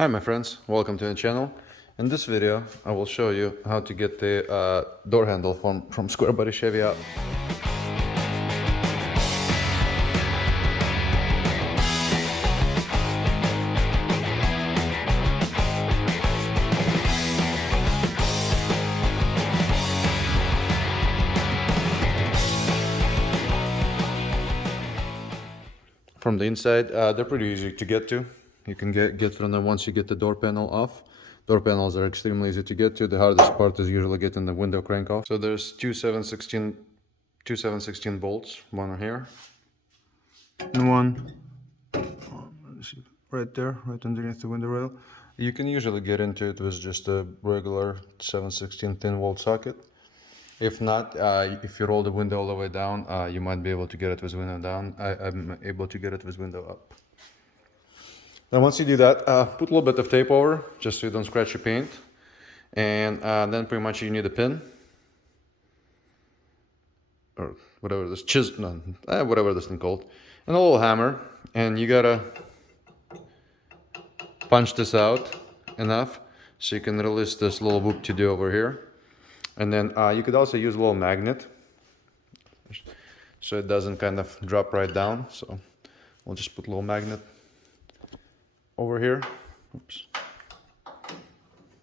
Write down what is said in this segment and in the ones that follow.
Hi my friends, welcome to the channel. In this video I will show you how to get the door handle from squarebody Chevy out. From the inside, they're pretty easy to get to. You can get from them once you get the door panel off. Door panels are extremely easy to get to. The hardest part is usually getting the window crank off. So there's two 7/16 bolts, one here and one right there, right underneath the window rail. You can usually get into it with just a regular 7/16 10 volt socket. If not, if you roll the window all the way down, you might be able to get it with window down. I'm able to get it with window up. Then once you do that, put a little bit of tape over, just so you don't scratch your paint. And then pretty much you need a pin. Or whatever this, whatever this thing called. And a little hammer. And you gotta punch this out enough so you can release this little whoop-to-do over here. And then you could also use a little magnet so it doesn't kind of drop right down. So we'll just put a little magnet over here. Oops.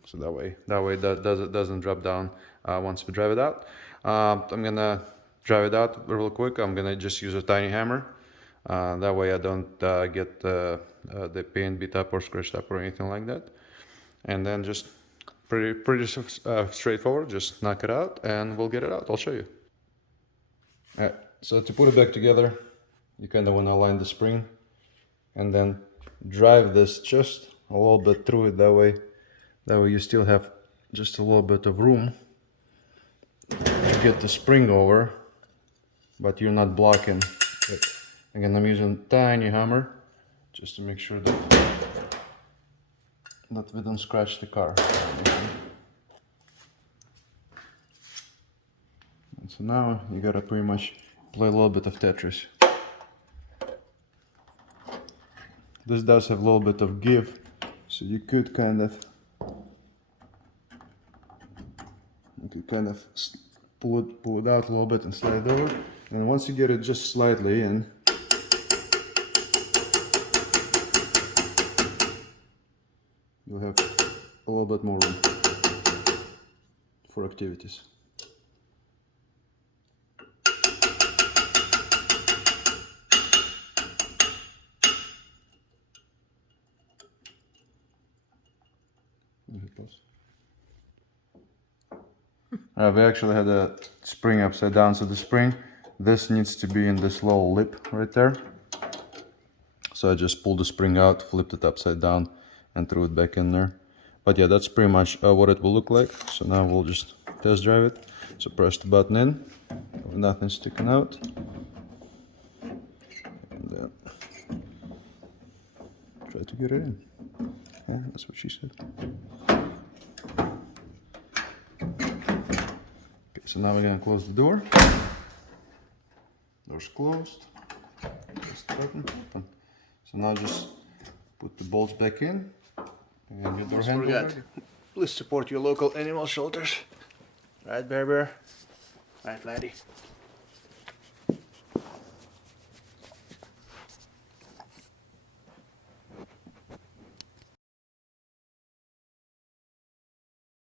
So that way that doesn't drop down once we drive it out. I'm gonna drive it out real quick. I'm gonna just use a tiny hammer. That way I don't get the paint beat up or scratched up or anything like that. And then just pretty straightforward. Just knock it out and we'll get it out. I'll show you. Alright, so to put it back together, you kind of want to align the spring and then drive this just a little bit through it. That way you still have just a little bit of room to get the spring over, but you're not blocking it. Again, I'm using a tiny hammer just to make sure that we don't scratch the car. And so now you gotta pretty much play a little bit of Tetris. This does have a little bit of give, so you could kind of pull it out a little bit and slide it over. And once you get it just slightly in, you'll have a little bit more room for activities. We actually had a spring upside down, so the spring, this needs to be in this little lip right there. So I just pulled the spring out, flipped it upside down and threw it back in there. But yeah, that's pretty much what it will look like. So now we'll just test drive it. So press the button in, nothing sticking out. And try to get it in. Yeah, that's what she said. So now we're gonna close the door. Door's closed. Press the button. Open. So now just put the bolts back in. And your door handle. Please support your local animal shelters. Right, Bear Bear? Right, Laddie?